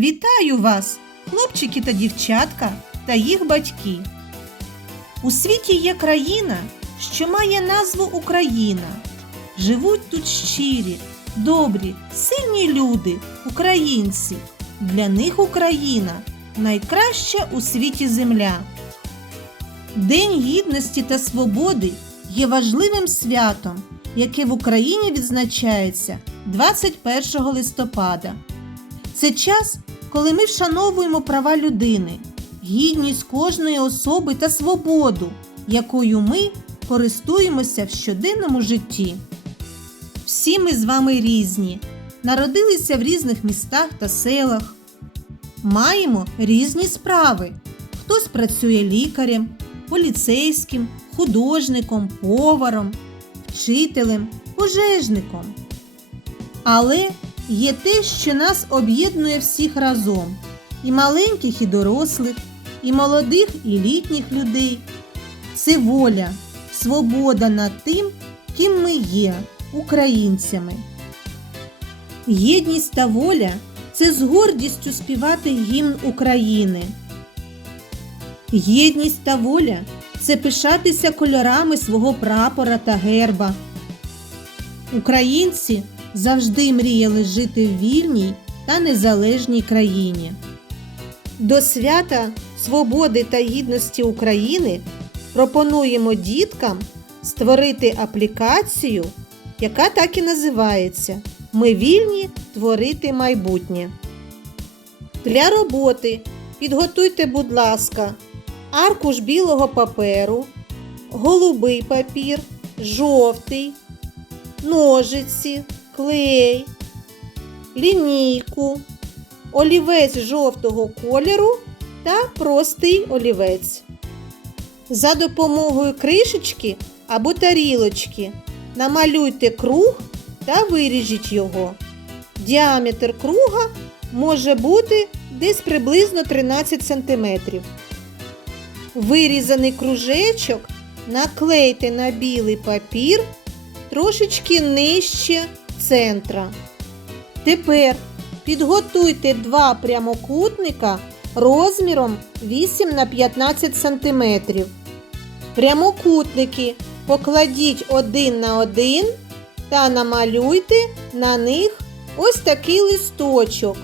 Вітаю вас, хлопчики та дівчатка та їх батьки. У світі є країна, що має назву Україна. Живуть тут щирі, добрі, сильні люди, українці. Для них Україна найкраща у світі земля. День гідності та свободи є важливим святом, яке в Україні відзначається 21 листопада. Це час, коли ми вшановуємо права людини, гідність кожної особи та свободу, якою ми користуємося в щоденному житті. Всі ми з вами різні, народилися в різних містах та селах. Маємо різні справи. Хтось працює лікарем, поліцейським, художником, поваром, вчителем, пожежником. Але є те, що нас об'єднує всіх разом: і маленьких, і дорослих, і молодих, і літніх людей. Це воля, свобода над тим, ким ми є, українцями. Єдність та воля це з гордістю співати гімн України. Єдність та воля це пишатися кольорами свого прапора та герба. Українці завжди мріяли жити в вільній та незалежній країні. До свята Свободи та гідності України пропонуємо діткам створити аплікацію, яка так і називається Ми вільні творити майбутнє. Для роботи підготуйте, будь ласка, аркуш білого паперу, голубий папір, жовтий, ножиці, клей, лінійку, олівець жовтого кольору та простий олівець. За допомогою кришечки або тарілочки намалюйте круг та виріжіть його. Діаметр круга може бути десь приблизно 13 см. Вирізаний кружечок наклейте на білий папір трошечки нижче центра. Тепер підготуйте два прямокутника розміром 8 на 15 см. Прямокутники покладіть один на один та намалюйте на них ось такий листочок.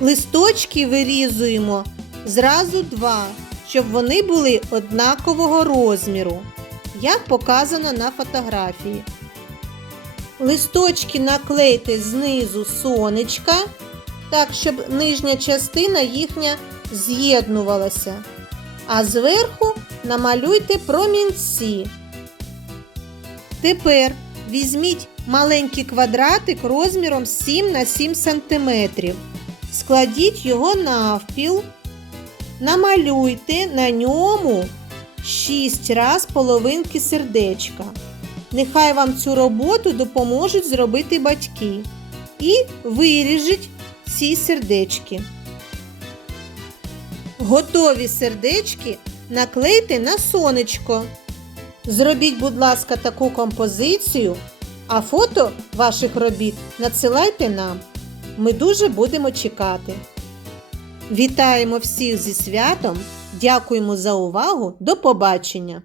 Листочки вирізуємо зразу два, щоб вони були однакового розміру, як показано на фотографії. Листочки наклейте знизу сонечка, так, щоб нижня частина їхня з'єднувалася. А зверху намалюйте промінці. Тепер візьміть маленький квадратик розміром 7 на 7 см. Складіть його навпіл. Намалюйте на ньому 6 раз половинки сердечка. Нехай вам цю роботу допоможуть зробити батьки. І виріжіть ці сердечки. Готові сердечки наклейте на сонечко. Зробіть, будь ласка, таку композицію, а фото ваших робіт надсилайте нам. Ми дуже будемо чекати. Вітаємо всіх зі святом! Дякуємо за увагу! До побачення!